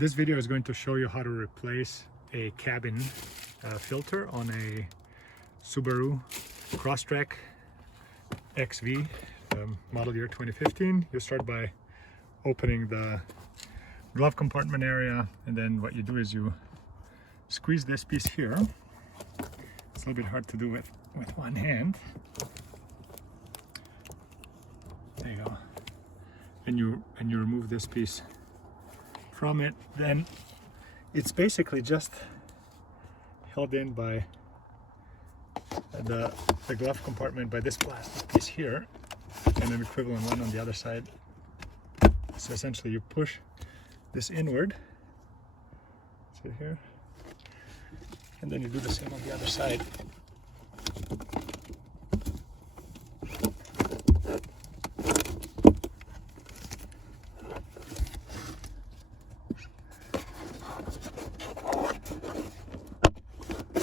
This video is going to show you how to replace a cabin filter on a Subaru Crosstrek XV, model year 2015. You start by opening the glove compartment area, and then what you do is you squeeze this piece here. It's a little bit hard to do with one hand. There you go. And you remove this piece from it. Then it's basically just held in by the glove compartment by this plastic piece here, and an equivalent one on the other side. So essentially you push this inward, see here, and then you do the same on the other side.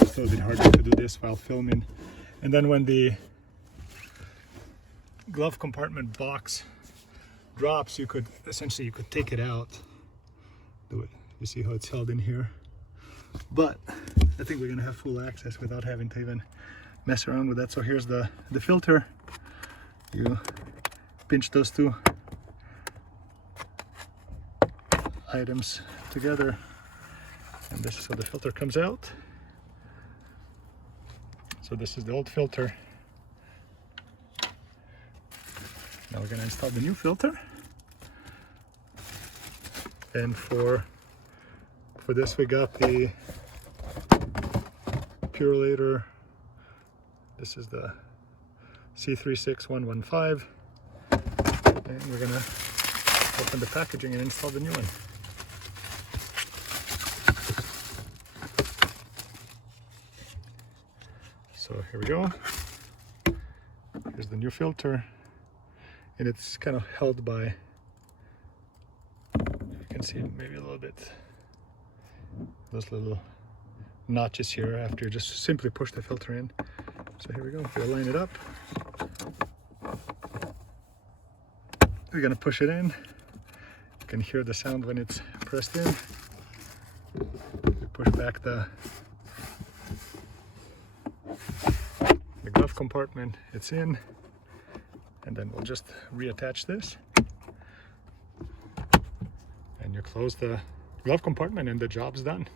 It's a little bit harder to do this while filming. And then when the glove compartment box drops, you could take it out. Do it. You see how it's held in here? But I think we're gonna have full access without having to even mess around with that. So here's the filter. You pinch those two items together, and this is how the filter comes out. So this is the old filter. Now we're gonna install the new filter. And for this we got the Purelator. This is the C36115. And we're gonna open the packaging and install the new one. So here we go. Here's the new filter, and it's kind of held by, you can see maybe a little bit, those little notches here after you just simply push the filter in. So here we go. We'll line it up. We're gonna push it in. You can hear the sound when it's pressed in. We push back the glove compartment, it's in, and then we'll just reattach this, and you close the glove compartment and the job's done.